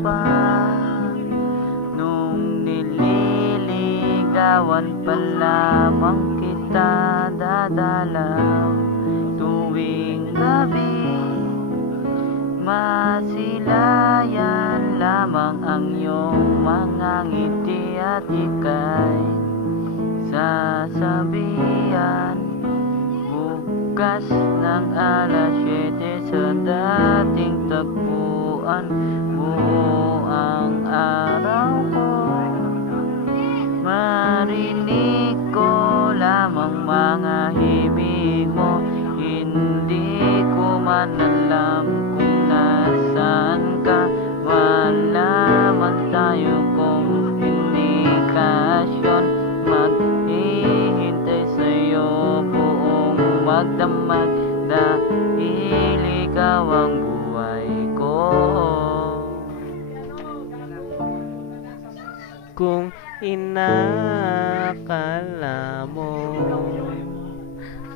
pa nung nililigawan pa lamang kita dadalaw tuwing gabi. Masilayan lamang ang iyong mga ngiti at ika'y sasabihan bukas ng alas 7 sa dating tagpuan. Buo ang araw ko, marinig ko lamang mga himig mo. Hindi ko man alam kung nasaan ka, wala man tayo komunikasyon. Maghihintay sa'yo buong magdamag dahil ikaw ang buhay ko. Kung inakala mo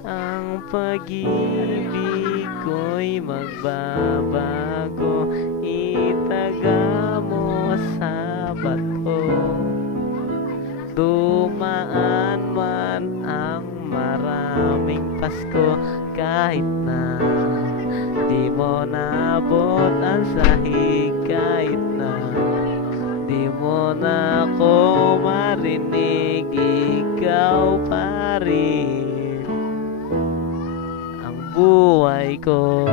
ang pag-ibig ko'y magbabago, itaga mo sa bato. Dumaan man ang maraming Pasko, kahit na di mo naabot ang sahig, kahit na di mo na ako marinig, ikaw pa rin ang buhay ko.